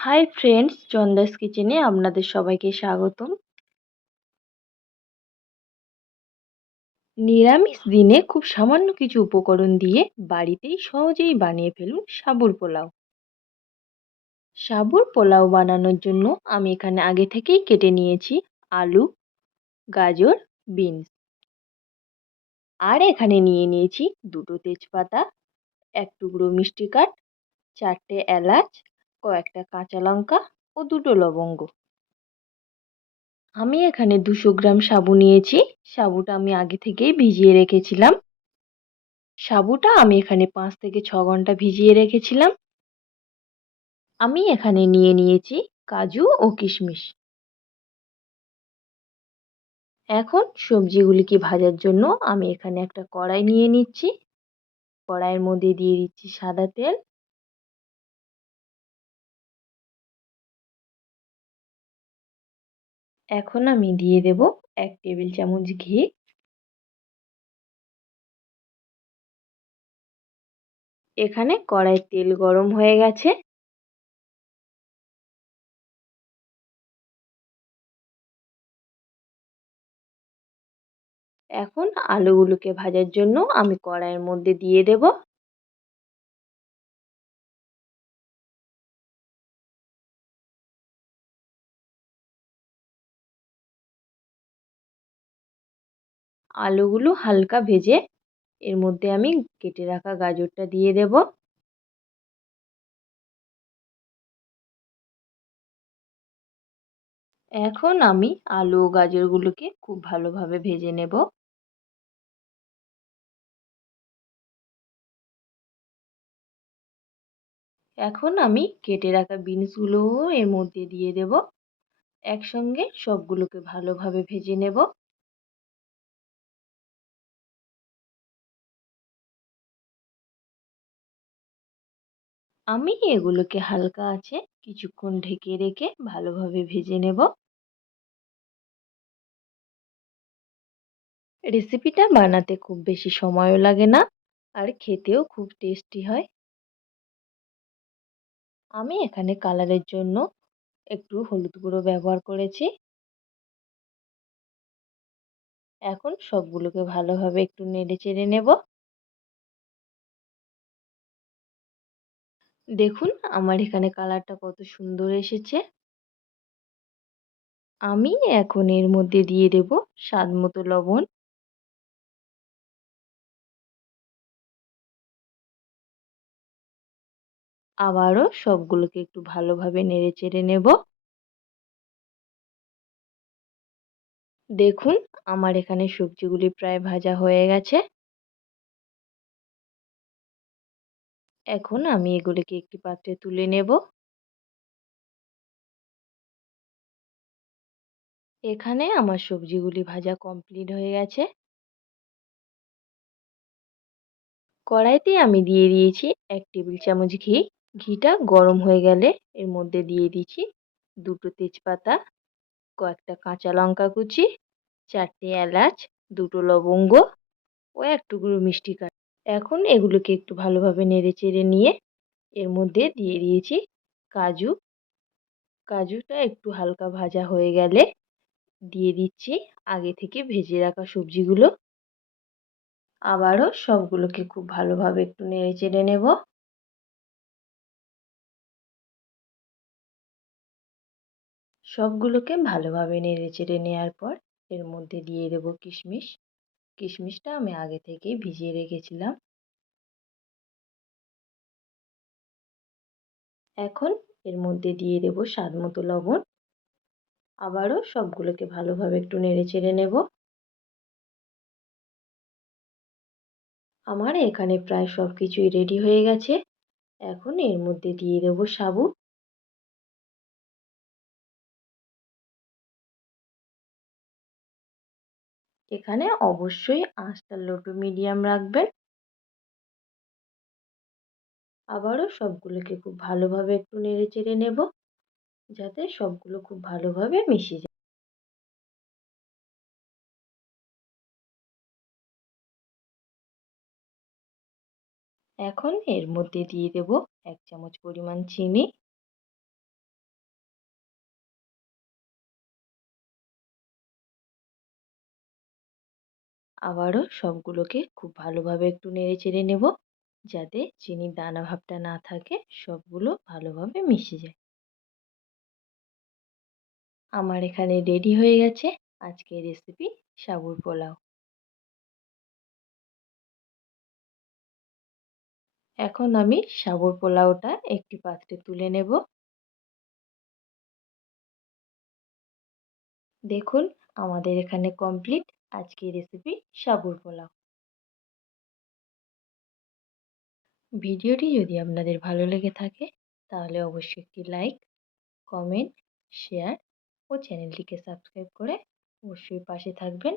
Hi friends, চন্দাস কিচেনে আপনাদের সবাইকে স্বাগতম। নিরামিষ দিনে খুব সামান্য কিছু উপকরণ দিয়ে বাড়িতেই সহজেই বানিয়ে ফেলুন সাবুর পোলাও। সাবুর পোলাও বানানোর জন্য আমি এখানে আগে থেকেই কেটে নিয়েছি আলু, গাজর, বিনস। আর এখানে নিয়ে নিয়েছি দুটো তেজপাতা, এক টুকরো মিষ্টি কাঠ, চারটে এলাচ, কয়েকটা কাঁচা লঙ্কা ও দুটো লবঙ্গ। আমি এখানে 200 গ্রাম সাবু নিয়েছি। সাবুটা আমি আগে থেকেই ভিজিয়ে রেখেছিলাম। সাবুটা আমি এখানে 5 থেকে 6 ঘন্টা ভিজিয়ে রেখেছিলাম। আমি এখানে নিয়ে নিয়েছি কাজু ও কিশমিশ। এখন সবজিগুলিকে ভাজার জন্য আমি এখানে একটা কড়াই নিয়ে নিচ্ছি। কড়াইয়ের মধ্যে দিয়ে দিচ্ছি সাদা তেল। এখন আমি দিয়ে দেব 1 টেবিল চামচ ঘি। এখানে কড়াইয়ের তেল গরম হয়ে গেছে। এখন আলুগুলোকে ভাজার জন্য আমি কড়াইয়ের মধ্যে দিয়ে দেব। আলুগুলো হালকা ভেজে এর মধ্যে আমি কেটে রাখা গাজরটা দিয়ে দেব। এখন আমি আলু ও গাজরগুলোকে খুব ভালোভাবে ভেজে নেব। এখন আমি কেটে রাখা বিনসগুলোও এর মধ্যে দিয়ে দেব। একসঙ্গে সবগুলোকে ভালোভাবে ভেজে নেব। আমি এগুলোকে হালকা আঁচে কিছুক্ষণ ঢেকে রেখে ভালোভাবে ভেজে নেব। রেসিপিটা বানাতে খুব বেশি সময়ও লাগে না আর খেতেও খুব টেস্টি হয়। আমি এখানে কালারের জন্য একটু হলুদ গুঁড়ো ব্যবহার করেছি। এখন সবগুলোকে ভালোভাবে একটু নেড়েচেড়ে নেব। দেখুন আমার এখানে কালারটা কত সুন্দর এসেছে। আমি এখন এর মধ্যে দিয়ে দেব স্বাদ মতো লবণ। আবারও সবগুলোকে একটু ভালোভাবে নেড়েচেড়ে নেব। দেখুন আমার এখানে সবজিগুলি প্রায় ভাজা হয়ে গেছে। এখন আমি এগুলিকে একটি পাত্রে তুলে নেব। এখানে আমার সবজিগুলি ভাজা কমপ্লিট হয়ে গেছে। কড়াইতে আমি দিয়ে দিয়েছি 1 টেবিল চামচ ঘি। ঘিটা গরম হয়ে গেলে এর মধ্যে দিয়ে দিচ্ছি দুটো তেজপাতা, কয়েকটা কাঁচা লঙ্কা কুচি, 4টে এলাচ, দুটো লবঙ্গ ও 1 টুকরো মিষ্টি কাঠ। এখন এগুলোকে একটু ভালোভাবে নেড়েচেড়ে নিয়ে এর মধ্যে দিয়ে দিয়েছি কাজু। কাজুটা একটু হালকা ভাজা হয়ে গেলে দিয়ে দিচ্ছি আগে থেকে ভেজে রাখা সবজিগুলো। আবারও সবগুলোকে খুব ভালোভাবে একটু নেড়েচেড়ে নেব। সবগুলোকে ভালোভাবে নেড়েচেড়ে নেওয়ার পর এর মধ্যে দিয়ে দেব কিশমিশ। কিশমিশটা আমি আগে থেকেই ভিজিয়ে রেখেছিলাম। এখন এর মধ্যে দিয়ে দেব স্বাদ মতো লবণ। আবারও সবগুলোকে ভালোভাবে একটু নেড়েচেড়ে নেব। আমার এখানে প্রায় সব কিছুই রেডি হয়ে গেছে। এখন এর মধ্যে দিয়ে দেব সাবু। এখানে অবশ্যই আঁচটা লো টু মিডিয়াম রাখবেন। আবারও সবগুলোকে খুব ভালোভাবে একটু নেড়েচেড়ে নেব যাতে সবগুলো খুব ভালোভাবে মিশে যায়। এখন এর মধ্যে দিয়ে দেব 1 চামচ পরিমাণ চিনি। আবারও সবগুলোকে খুব ভালোভাবে একটু নেড়েচেড়ে নেব, যাতে চিনির দানা ভাবটা না থাকে, সবগুলো ভালোভাবে মিশে যায়। আমার এখানে রেডি হয়ে গেছে আজকের রেসিপি সাবুর পোলাও। এখন আমি সাবুর পোলাওটা একটি পাত্রে তুলে নেব। দেখুন, আমাদের এখানে কমপ্লিট আজকের রেসিপি সাবুর পোলাও। ভিডিওটি যদি আপনাদের ভালো লেগে থাকে তাহলে অবশ্যই একটি লাইক, কমেন্ট, শেয়ার ও চ্যানেলটিকে সাবস্ক্রাইব করে অবশ্যই পাশে থাকবেন।